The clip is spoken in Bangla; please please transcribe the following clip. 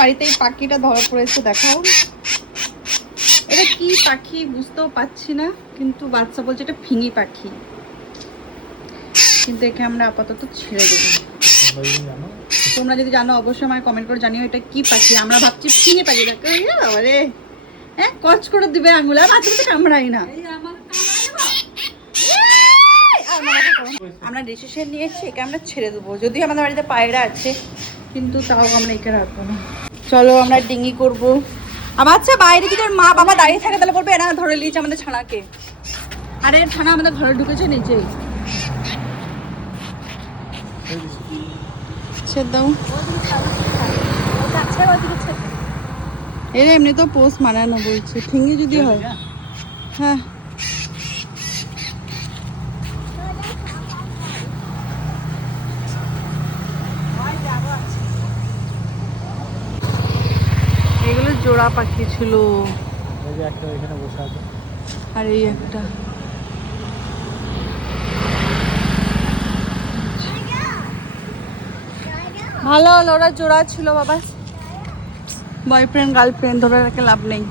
বাড়িতে এই পাখিটা ধরা পড়েছে, দেখাও এটা কি পাখি বুঝতেও পাচ্ছি না, কিন্তু বাচ্চা বলছে এটা ফিঙি পাখি, কিন্তু একে আমরা আপাতত ছেড়ে দেবো। তোমরা যদি জানো অবশ্যই আমায় কমেন্ট করে জানিও এটা কি পাখি। আমরা ভাবছি ফিঙে পাখি, দেখো আরে হ্যাঁ কচ করে দিবে আঙুল, আর বাচ্চাটা কামড়াই না। আমরা ডিসিশন নিয়েছি একে আমরা ছেড়ে দেবো, যদিও আমাদের বাড়িতে পায়রা আছে, কিন্তু তাও আমরা একে রাখবো না। চলো আমরা ডিঙি করবো। আবার আচ্ছা বাইরে যদি ওর মা বাবা দাঁড়িয়ে থাকে তাহলে করবে এরা ধরে নিয়েছে আমাদের ছানাকে। আরে ছানা আমাদের ঘরে ঢুকেছে নিচে, ছেড়ে দাও। এরা এমনি তো পোস্ট মানায় না বলছে, ফিঙে যদি হয়। হ্যাঁ এগুলো জোড়া পাখি ছিল, আর এই একটা ভালো হলো, ওরা জোড়া ছিল বাবা, বয়ফ্রেন্ড গার্লফ্রেন্ড ধরে রাখে লাভ নেই।